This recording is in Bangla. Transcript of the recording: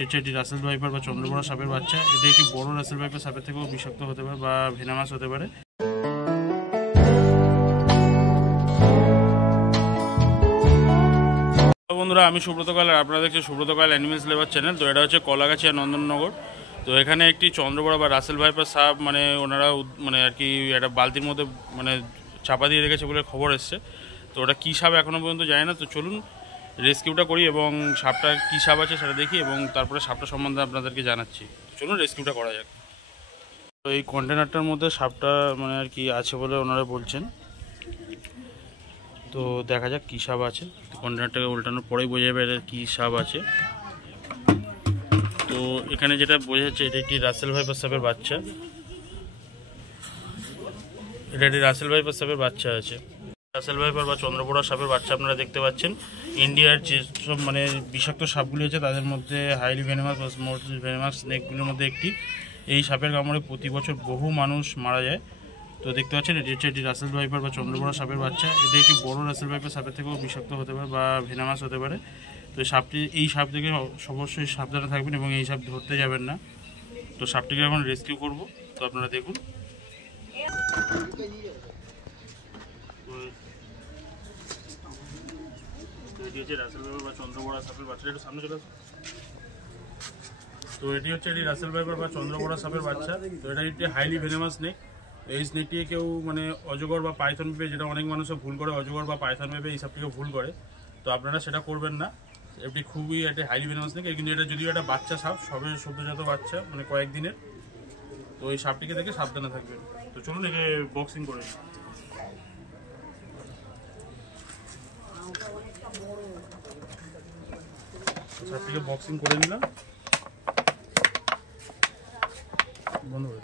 এটি রাসেল ভাইপার বা চন্দ্রবড়া সাপের বাচ্চা। এটি একটি বড় রাসেল ভাইপার সাপের থেকেও বিষাক্ত হতে পারে বা ভেনামাস হতে পারে। বন্ধুরা, আমি সুব্রত কয়াল আর আপনারা দেখছেন Subrata Kayal animals labour channel. তো এটা হচ্ছে কলাগাছি আর নন্দননগর। তো এখানে একটি চন্দ্রবড়া বা রাসেল ভাইপার সাপ ওনারা আর কি একটা বালতির মধ্যে চাপা দিয়ে রেখেছে বলে খবর এসছে। তো ওটা কী সাপ এখনও পর্যন্ত জানি না। তো চলুন রেস্কিউটা করি এবং সাপটা কী সাপ আছে সেটা দেখি এবং তারপরে সাপটা সম্বন্ধে আপনাদেরকে জানাচ্ছি। চলুন রেস্কিউটা করা যাক। তো এই কন্টেনারটার মধ্যে সাপটা আর কি আছে বলে ওনারা বলছেন। তো দেখা যাক কী সাপ আছে। কন্টেনারটাকে উল্টানোর পরেই বোঝা যাবে এটা কী সাপ আছে। তো এখানে যেটা বোঝা যাচ্ছে এটা একটি রাসেল ভাইপার সাপের বাচ্চা। এটা একটি রাসেল ভাইপার সাপের বাচ্চা আছে। রাসেল ভাইপার বা চন্দ্রবড়া সাপের বাচ্চা আপনারা দেখতে পাচ্ছেন। ইন্ডিয়ার যেসব বিষাক্ত সাপগুলি আছে তাদের মধ্যে হাইলি ভেনেমাস বা স্মল ভেনেমাস স্নেকগুলির মধ্যে একটি। এই সাপের কামড়ে প্রতি বছর বহু মানুষ মারা যায়। তো দেখতে পাচ্ছেন এটি হচ্ছে একটি রাসেল ভাইপার বা চন্দ্রবড়া সাপের বাচ্চা। এটি একটি বড় রাসেল ভাইপার সাপের থেকেও বিষাক্ত হতে পারে বা ভেনামাস হতে পারে। তো এই সাপ থেকে অবশ্যই সাবধানে থাকবেন এবং এই সাপ ধরতে যাবেন না। তো সাপটিকে এখন রেস্কিউ করব। তো আপনারা দেখুন। এটি হচ্ছে রাসেল ভাইপার বা চন্দ্রবড়া সাপের বাচ্চা। একটু সামনে চলে আসুন। তো এটি হচ্ছে এটি রাসেল ভাইপার বা চন্দ্রবড়া সাপের বাচ্চা। তো এটা একটি হাইলি ভেনেমাস স্নেক। এই স্নেকটিকে কেউ অজগর বা পাইথন ভেবে, যেটা অনেক মানুষও ভুল করে, অজগর বা পাইথন ভেবে এই সাপটিকে ভুল করে। তো আপনারা সেটা করবেন না। এটি খুবই একটা হাইলি ভেনেমাস স্নেক। কিন্তু এটা যদিও একটা বাচ্চা সাপ, সবে সদ্যজাত বাচ্চা, কয়েকদিনের। তো এই সাপটিকে দেখে সাবধানে থাকবেন। তো চলুন একে বক্সিং করে নিই। সাপটিকে বক্সিং করে নিলাম। বন্ধ করে